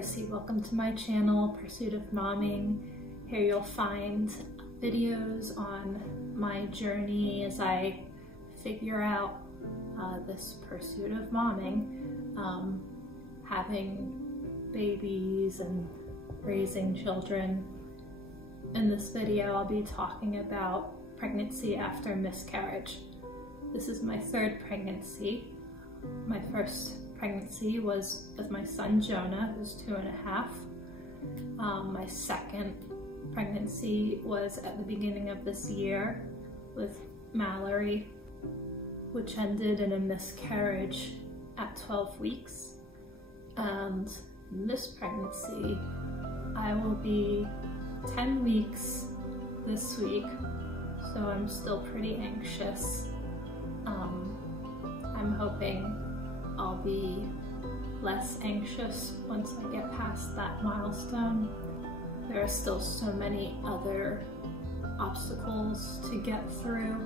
Percy, welcome to my channel, Pursuit of Momming. Here you'll find videos on my journey as I figure out this pursuit of momming, having babies and raising children. In this video, I'll be talking about pregnancy after miscarriage. This is my third pregnancy. My first pregnancy was with my son Jonah, who's 2.5. My second pregnancy was at the beginning of this year with Mallory, which ended in a miscarriage at 12 weeks. And in this pregnancy, I will be 10 weeks this week, so I'm still pretty anxious. I'm hoping I'll be less anxious once I get past that milestone. There are still so many other obstacles to get through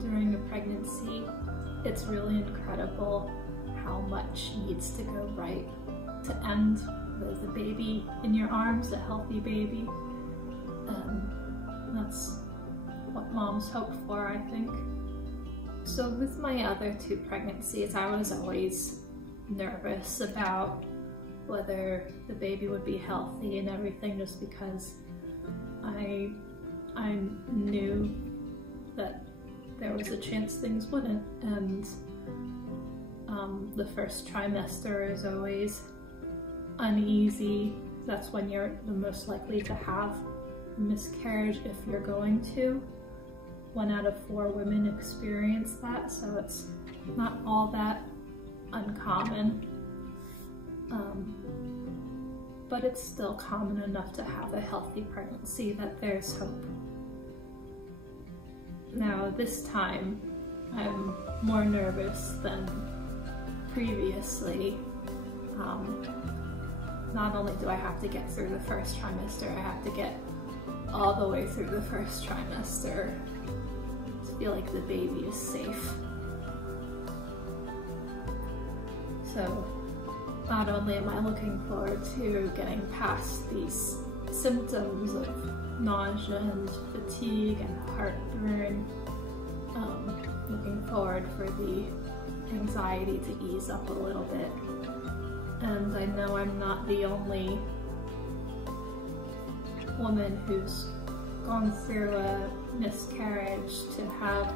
during a pregnancy. It's really incredible how much needs to go right to end with a baby in your arms, a healthy baby. That's what moms hope for, I think. So with my other 2 pregnancies, I was always nervous about whether the baby would be healthy and everything, just because I knew that there was a chance things wouldn't. And the first trimester is always uneasy. That's when you're the most likely to have a miscarriage if you're going to. 1 out of 4 women experience that, so it's not all that uncommon. But it's still common enough to have a healthy pregnancy that there's hope. Now this time, I'm more nervous than previously. Not only do I have to get through the first trimester, I have to get all the way through the first trimester to feel like the baby is safe. So not only am I looking forward to getting past these symptoms of nausea and fatigue and heartburn, looking forward for the anxiety to ease up a little bit. And I know I'm not the only woman who's gone through a miscarriage to have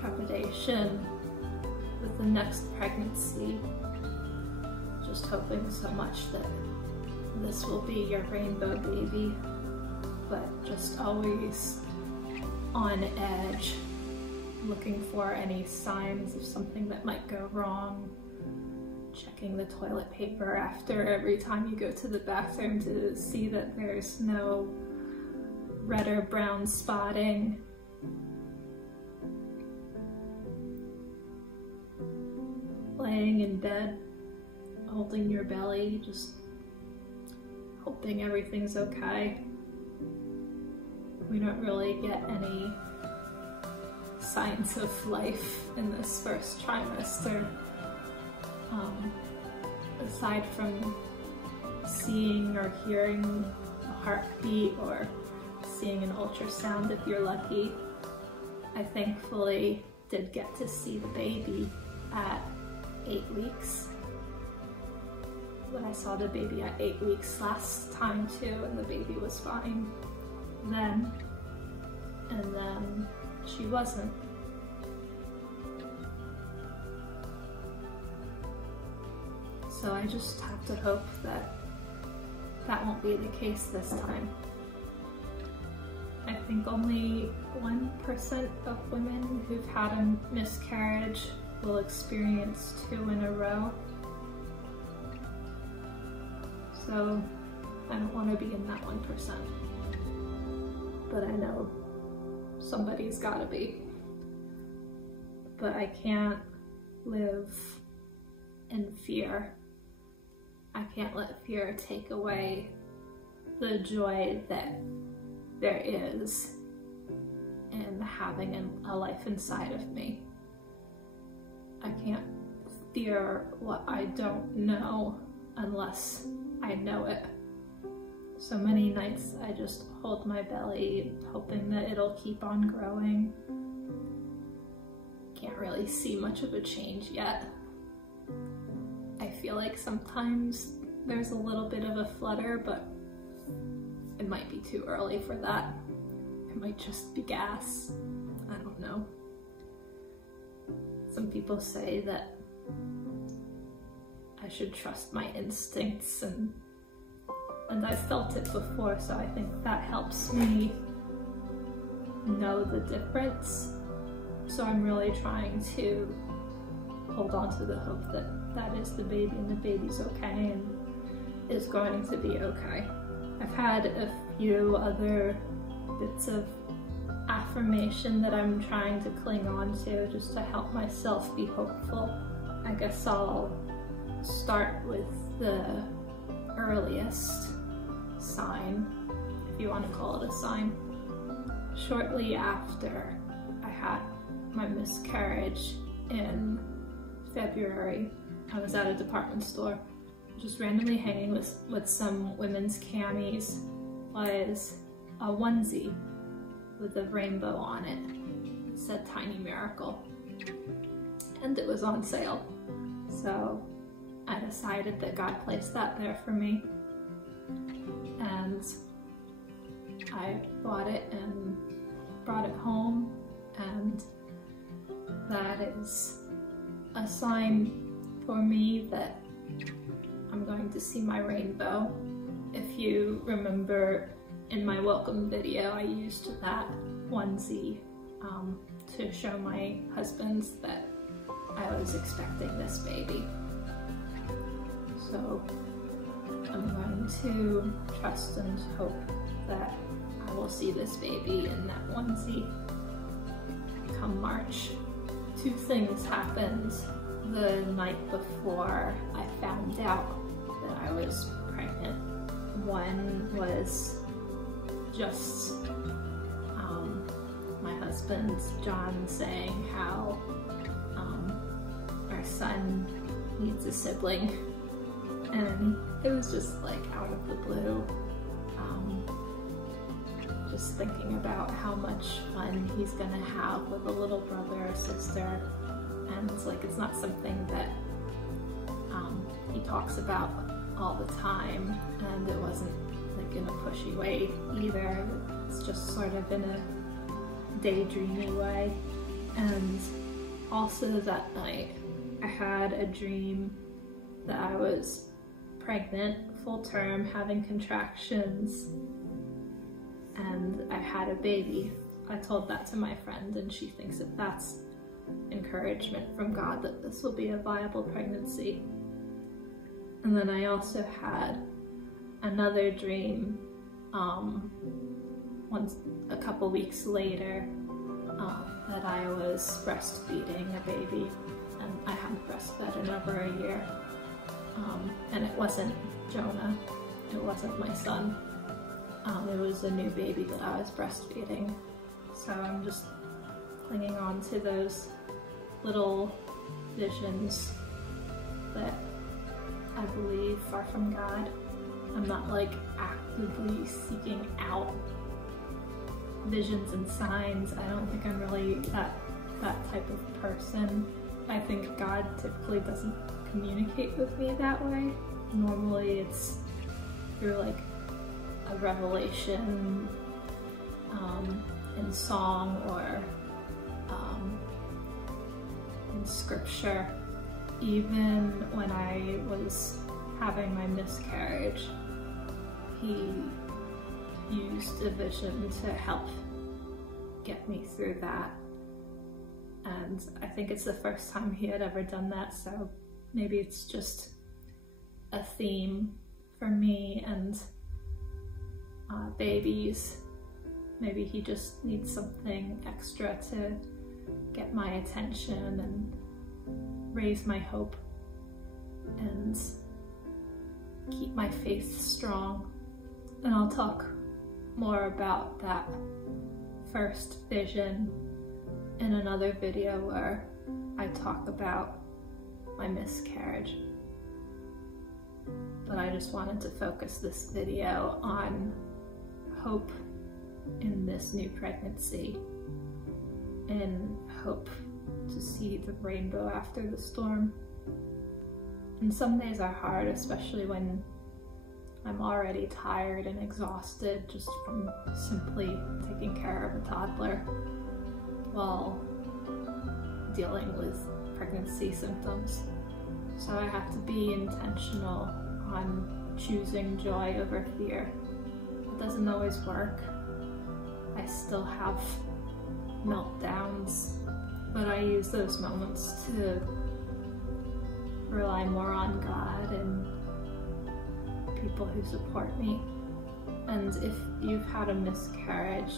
trepidation with the next pregnancy. Just hoping so much that this will be your rainbow baby, but just always on edge, looking for any signs of something that might go wrong, checking the toilet paper after every time you go to the bathroom to see that there's no red or brown spotting. Laying in bed, holding your belly, just hoping everything's okay. We don't really get any signs of life in this first trimester. Aside from seeing or hearing a heartbeat or seeing an ultrasound if you're lucky. I thankfully did get to see the baby at 8 weeks. But I saw the baby at 8 weeks last time too, and the baby was fine then. And then she wasn't. So I just have to hope that that won't be the case this time. I think only 1% of women who've had a miscarriage will experience 2 in a row. So I don't want to be in that 1%. But I know somebody's gotta be. But I can't live in fear. I can't let fear take away the joy that there is in having a life inside of me. I can't fear what I don't know. unless I know it. So many nights I just hold my belly, hoping that it'll keep on growing. Can't really see much of a change yet. I feel like sometimes there's a little bit of a flutter, but it might be too early for that. It might just be gas. I don't know. Some people say that I should trust my instincts, and I've felt it before, so I think that helps me know the difference. So I'm really trying to hold on to the hope that that is the baby and the baby's okay and is going to be okay. I've had a few other bits of affirmation that I'm trying to cling on to just to help myself be hopeful. I guess I'll start with the earliest sign, if you want to call it a sign. Shortly after I had my miscarriage in February, I was at a department store, just randomly hanging with some women's camis, was a onesie with a rainbow on it. It said Tiny Miracle, and it was on sale. So I decided that God placed that there for me, and I bought it and brought it home, and that is a sign for me that I'm going to see my rainbow. If you remember in my welcome video, I used that onesie to show my husband that I was expecting this baby. So I'm going to trust and hope that I will see this baby in that onesie come March. Two things happened the night before I found out that I was pregnant. One was just my husband, John, saying how our son needs a sibling, and it was just like out of the blue. Just thinking about how much fun he's gonna have with a little brother or sister, and it's like it's not something that he talks about all the time, and it wasn't like in a pushy way either. It's just sort of in a daydreamy way. And also that night I had a dream that I was pregnant, full term, having contractions, and I had a baby. I told that to my friend, and she thinks that that's encouragement from God that this will be a viable pregnancy. And then I also had another dream a couple weeks later that I was breastfeeding a baby, and I hadn't breastfed in over a year. And it wasn't Jonah, it wasn't my son. It was a new baby that I was breastfeeding. So I'm just clinging on to those little visions that I believe are from God. I'm not like actively seeking out visions and signs. I don't think I'm really that type of person. I think God typically doesn't communicate with me that way. Normally it's through like a revelation in song or in scripture. Even when I was having my miscarriage, he used a vision to help get me through that. And I think it's the first time he had ever done that, so maybe it's just a theme for me and babies. Maybe he just needs something extra to get my attention and raise my hope and keep my faith strong. And I'll talk more about that first vision in another video where I talk about my miscarriage. but I just wanted to focus this video on hope in this new pregnancy and hope to see the rainbow after the storm. And some days are hard, especially when I'm already tired and exhausted just from simply taking care of a toddler while dealing with pregnancy symptoms. So I have to be intentional on choosing joy over fear. It doesn't always work. I still have meltdowns, but I use those moments to rely more on God and people who support me. And if you've had a miscarriage,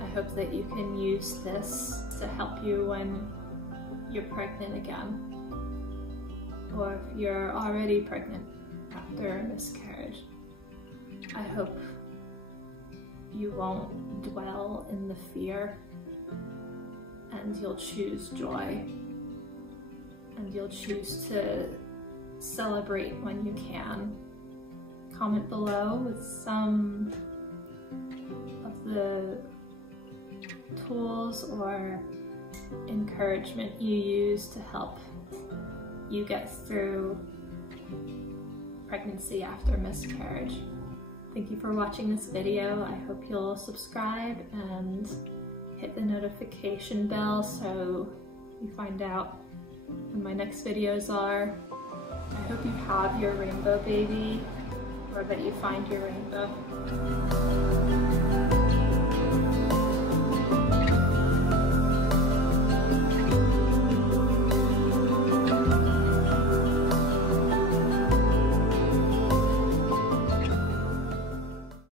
I hope that you can use this to help you when you're pregnant again, or if you're already pregnant after a miscarriage. I hope you won't dwell in the fear, and you'll choose joy, and you'll choose to celebrate when you can. Comment below with some of the tools or encouragement you use to help you get through pregnancy after miscarriage. Thank you for watching this video. I hope you'll subscribe and hit the notification bell so you find out when my next videos are. I hope you have your rainbow baby, or that you find your rainbow.